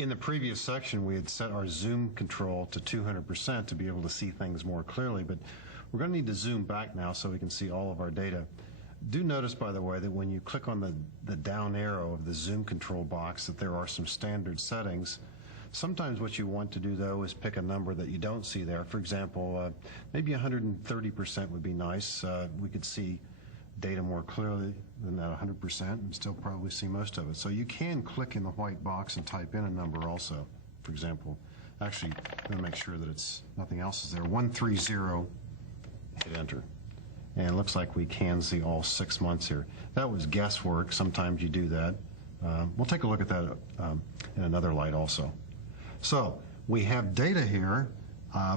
In the previous section, we had set our zoom control to 200% to be able to see things more clearly, but we're going to need to zoom back now so we can see all of our data. Do notice, by the way, that when you click on the down arrow of the zoom control box that there are some standard settings. Sometimes what you want to do, though, is pick a number that you don't see there. For example, maybe 130% would be nice. We could see data more clearly than that 100% and still probably see most of it. So you can click in the white box and type in a number also. For example, actually, I'm going to make sure that it's nothing else is there. 130, hit enter. And it looks like we can see all 6 months here. That was guesswork. Sometimes you do that. We'll take a look at that in another light also. So we have data here,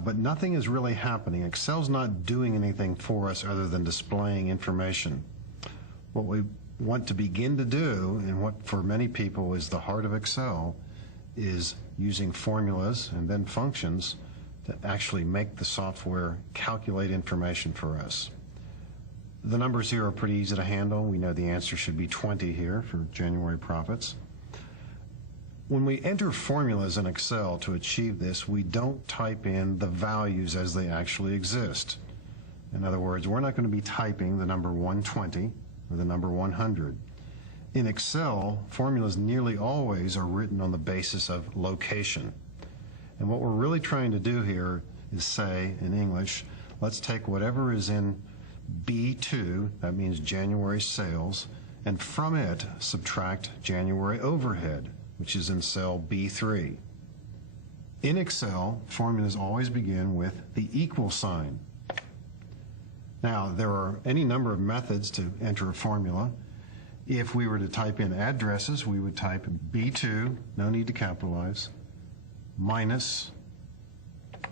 but nothing is really happening. Excel's not doing anything for us other than displaying information. What we want to begin to do, and what for many people is the heart of Excel, is using formulas and then functions to actually make the software calculate information for us. The numbers here are pretty easy to handle. We know the answer should be 20 here for January profits. When we enter formulas in Excel to achieve this, we don't type in the values as they actually exist. In other words, we're not going to be typing the number 120 or the number 100. In Excel, formulas nearly always are written on the basis of location. And what we're really trying to do here is say, in English, let's take whatever is in B2, that means January sales, and from it subtract January overhead, which is in cell B3. In Excel, formulas always begin with the equal sign. Now, there are any number of methods to enter a formula. If we were to type in addresses, we would type B2, no need to capitalize, minus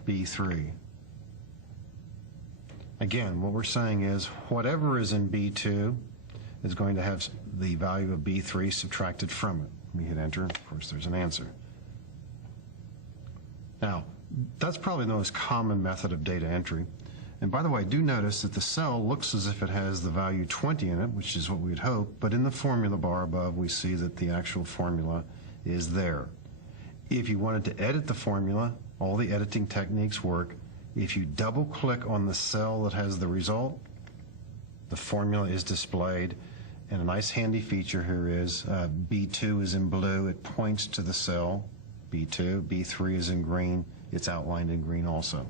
B3. Again, what we're saying is whatever is in B2 is going to have the value of B3 subtracted from it. We hit enter, and of course there's an answer. Now, that's probably the most common method of data entry. And by the way, do notice that the cell looks as if it has the value 20 in it, which is what we'd hope, but in the formula bar above we see that the actual formula is there. If you wanted to edit the formula, all the editing techniques work. If you double click on the cell that has the result, the formula is displayed. And a nice handy feature here is B2 is in blue, it points to the cell, B2, B3 is in green, it's outlined in green also.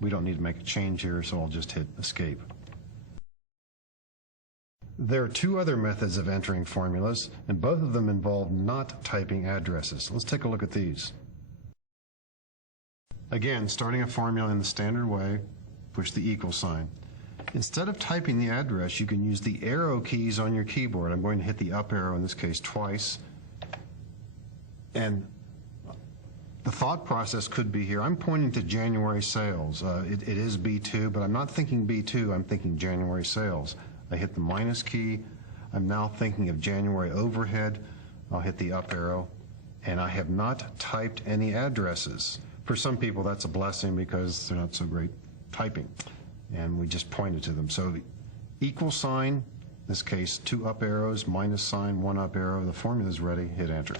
We don't need to make a change here, so I'll just hit escape. There are two other methods of entering formulas, and both of them involve not typing addresses. Let's take a look at these. Again, starting a formula in the standard way, push the equal sign. Instead of typing the address, you can use the arrow keys on your keyboard. I'm going to hit the up arrow in this case twice. And the thought process could be here. I'm pointing to January sales. It is B2, but I'm not thinking B2, I'm thinking January sales. I hit the minus key. I'm now thinking of January overhead. I'll hit the up arrow. And I have not typed any addresses. For some people, that's a blessing because they're not so great typing. And we just pointed to them. So equal sign, in this case 2 up arrows, minus sign, 1 up arrow, the formula is ready, hit enter.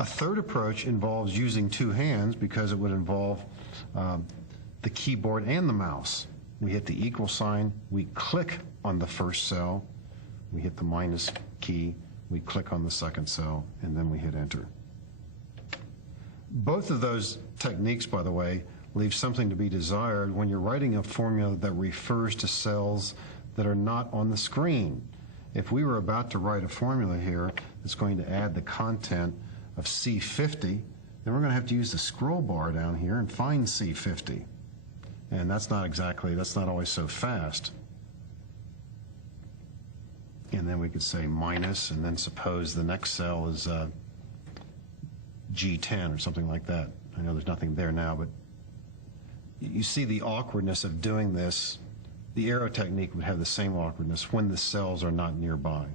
A third approach involves using 2 hands because it would involve the keyboard and the mouse. We hit the equal sign, we click on the first cell, we hit the minus key, we click on the second cell, and then we hit enter. Both of those techniques, by the way, leave something to be desired when you're writing a formula that refers to cells that are not on the screen. If we were about to write a formula here that's going to add the content of C50, then we're going to have to use the scroll bar down here and find C50. And that's not always so fast. And then we could say minus, and then suppose the next cell is G10 or something like that. I know there's nothing there now, but you see the awkwardness of doing this. The arrow technique would have the same awkwardness when the cells are not nearby.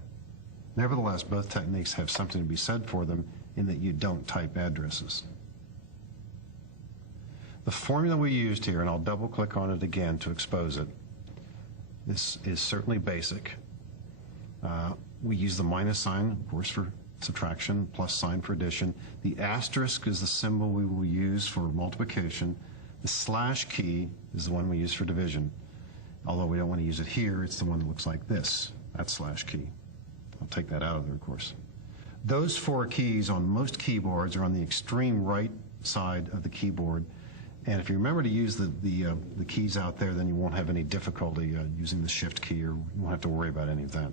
Nevertheless, both techniques have something to be said for them in that you don't type addresses. The formula we used here, and I'll double click on it again to expose it, this is certainly basic. We use the minus sign, of course, for subtraction, plus sign for addition. The asterisk is the symbol we will use for multiplication. The slash key is the one we use for division. Although we don't want to use it here, it's the one that looks like this. That's slash key. I'll take that out of there, of course. Those four keys on most keyboards are on the extreme right side of the keyboard. And if you remember to use the keys out there, then you won't have any difficulty using the shift key, or you won't have to worry about any of that.